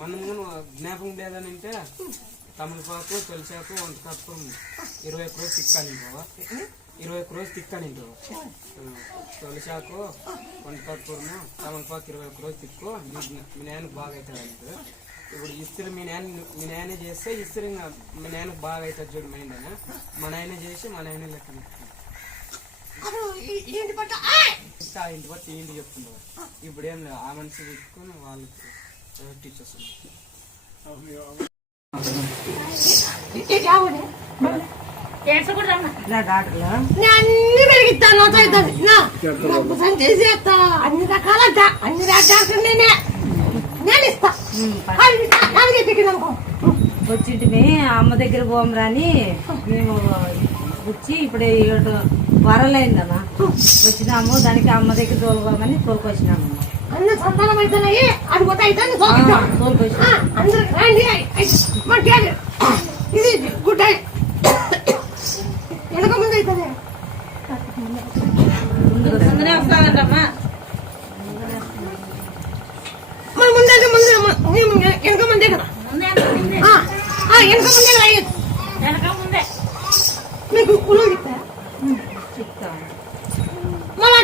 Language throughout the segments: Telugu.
మనము జ్ఞాపకం లేదనంటే తమలపాకు తొలిసాకు వంట తత్వం 21 రోజు తిక్కాలి బాబా 21 రోజు తిక్కాలి తొలిసాకు వంట తత్వము తమలపాకు 21 రోజు తిక్కు మీ నాయనకు బాగా అవుతుంది అంటే ఇప్పుడు ఇస్త్రీ మీ నాయన చేస్తే ఇస్త్రీ మీ నాయనకు బాగా అవుతుంది చూడు మైండ్ అని మా నాయన చేసి మా నాయన లెక్క ఇంటి పట్టి ఏంటి చెప్తున్నారు ఇప్పుడు ఏం లేదు ఆ మనిషి పెట్టుకుని వాళ్ళకి టీచర్స్ అన్ని పెరిగిస్తాను అన్ని రకాల అన్ని డాక్టర్ నేను ఇస్తా వచ్చింటిమి అమ్మ దగ్గర పోమరాని మేము వచ్చి ఇప్పుడు 7 వారాలైందమ్మా వచ్చినాము దానికి అమ్మ దగ్గర తోలుకోమని తోలుకొచ్చినాము అన్ని సంతానం అవుతున్నాయి అడిగిపోతే అయితే తోలుకొచ్చిన ఇది గుడ్ వెనక ముందు అవుతుంది ముందునే వస్తానంటమ్మా మన ముందంటే ముందు వెనక ముందే కదా వెనక ముందే కదా వెనక ముందే మీకు కులం చెప్తారా చెప్తా మన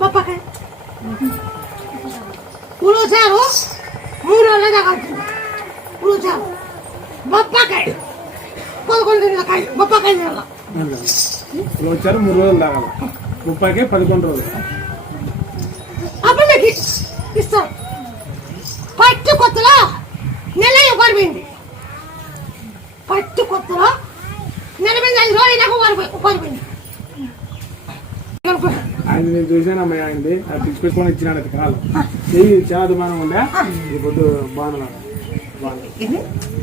బొప్పకాయ పులుచారు 3 రోజుల దాకా పులుచారు బొప్పకాయ 11 నెలల కాయ బొప్పకాయ పులుచారు 3 రోజులు తాగాలి బొప్పాయికే 11 రోజులు అప్పుడు మీకు ఇస్తారు పట్టు కొత్తలో నెల ఉపరిపోయింది పట్టు కొత్తలో 45 రోజులు నాకు ఉపరిపోయింది ఆయన నేను చూసాను అమ్మాయి ఆయనది అది తెచ్చిపెట్టుకొని ఇచ్చినాడు అది కాలు చెయ్యి చాలా దుమానం ఉండే ఈ పొద్దు బాగా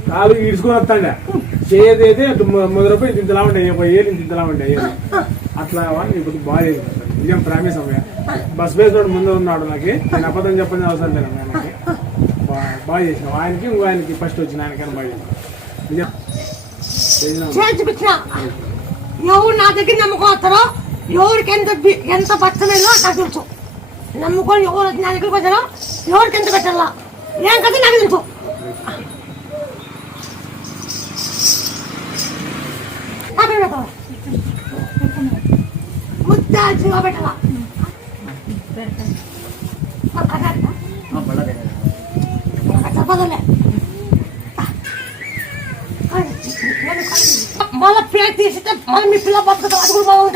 కాలు ఈడ్చుకొని వస్తాండే చేయది అయితే మొదలపై ఇంతలా ఉంటాయి 50 ఏళ్ళు ఇంతలా ఉంటాయి అట్లా వాడిని ఇప్పుడు బాగా చేసి నిజం ప్రామిస్ అమ్మాయి బస్ బేస్ రోడ్ ముందు ఉన్నాడు నాకు నేను అబద్ధం చెప్పని అవసరం లేదు ఆయనకి బాగా చేసినాం ఆయనకి ఇంకో ఆయనకి ఫస్ట్ వచ్చిన ఆయనకని బాగా చేసినాం ఎవరు నా దగ్గర నమ్ముకోతారో ఎవరికి ఎంత బచ్చలేదో నాకు తెలుసు నమ్ముకొని ఎవరు నా దగ్గరికి వచ్చారో ఎవరికి ఎంత పెట్టాలా ఏం కదా నాకు తెలుసు ముద్దా పెట్టాలా చెప్పదలే మళ్ళీ పేరు తీసితే మళ్ళీ మీ పిల్ల బతుకుతాం అది కూడా బాగుంటుంది